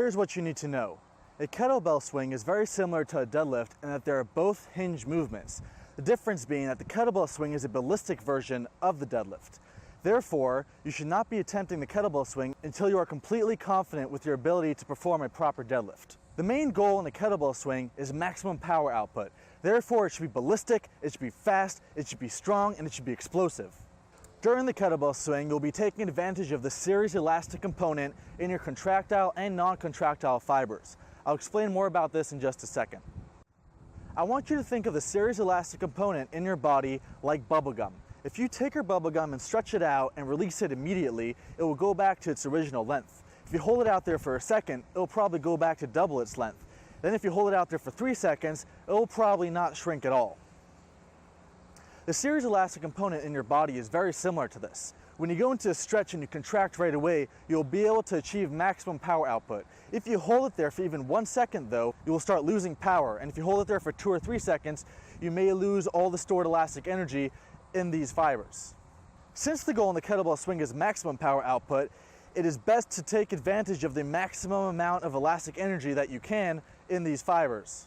Here's what you need to know. A kettlebell swing is very similar to a deadlift in that they are both hinge movements. The difference being that the kettlebell swing is a ballistic version of the deadlift. Therefore, you should not be attempting the kettlebell swing until you are completely confident with your ability to perform a proper deadlift. The main goal in the kettlebell swing is maximum power output. Therefore, it should be ballistic, it should be fast, it should be strong, and it should be explosive. During the kettlebell swing, you'll be taking advantage of the series elastic component in your contractile and non-contractile fibers. I'll explain more about this in just a second. I want you to think of the series elastic component in your body like bubblegum. If you take your bubblegum and stretch it out and release it immediately, it will go back to its original length. If you hold it out there for a second, it will probably go back to double its length. Then if you hold it out there for 3 seconds, it will probably not shrink at all. The series elastic component in your body is very similar to this. When you go into a stretch and you contract right away, you'll be able to achieve maximum power output. If you hold it there for even 1 second though, you will start losing power. And if you hold it there for 2 or 3 seconds, you may lose all the stored elastic energy in these fibers. Since the goal in the kettlebell swing is maximum power output, it is best to take advantage of the maximum amount of elastic energy that you can in these fibers.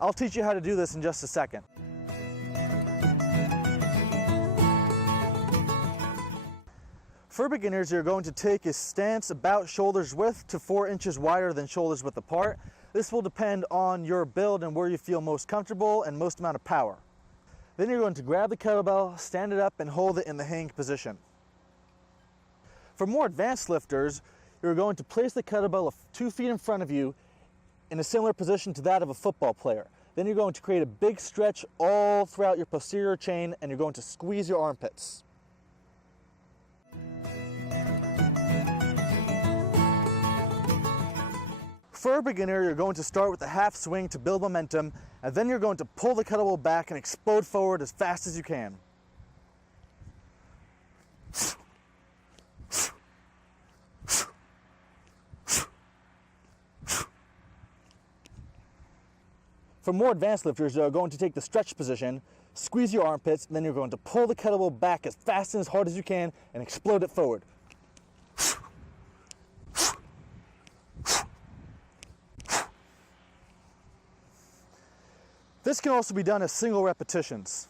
I'll teach you how to do this in just a second. For beginners, you're going to take a stance about shoulders width to 4 inches wider than shoulders width apart. This will depend on your build and where you feel most comfortable and most amount of power. Then you're going to grab the kettlebell, stand it up, and hold it in the hang position. For more advanced lifters, you're going to place the kettlebell 2 feet in front of you in a similar position to that of a football player. Then you're going to create a big stretch all throughout your posterior chain, and you're going to squeeze your armpits. For a beginner, you're going to start with a half swing to build momentum, and then you're going to pull the kettlebell back and explode forward as fast as you can. For more advanced lifters, you're going to take the stretch position, squeeze your armpits, and then you're going to pull the kettlebell back as fast and as hard as you can and explode it forward. This can also be done as single repetitions.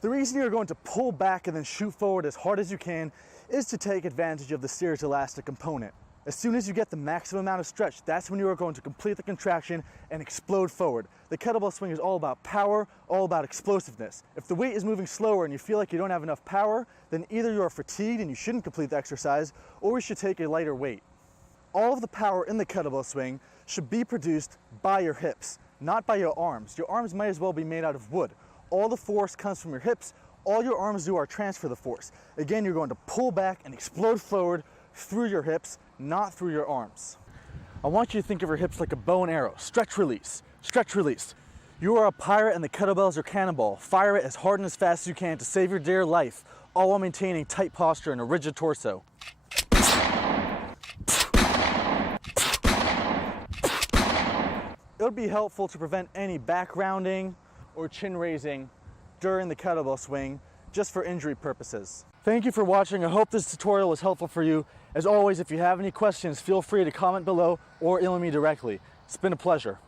The reason you're going to pull back and then shoot forward as hard as you can is to take advantage of the series elastic component. As soon as you get the maximum amount of stretch, that's when you are going to complete the contraction and explode forward. The kettlebell swing is all about power, all about explosiveness. If the weight is moving slower and you feel like you don't have enough power, then either you are fatigued and you shouldn't complete the exercise, or you should take a lighter weight. All of the power in the kettlebell swing should be produced by your hips, not by your arms. Your arms might as well be made out of wood. All the force comes from your hips. All your arms do are transfer the force. Again, you're going to pull back and explode forward through your hips, not through your arms. I want you to think of your hips like a bow and arrow. Stretch, release, stretch, release. You are a pirate and the kettlebell is your cannonball. Fire it as hard and as fast as you can to save your dear life, all while maintaining tight posture and a rigid torso. It would be helpful to prevent any back rounding or chin raising during the kettlebell swing, just for injury purposes. Thank you for watching. I hope this tutorial was helpful for you. As always, if you have any questions, feel free to comment below or email me directly. It's been a pleasure.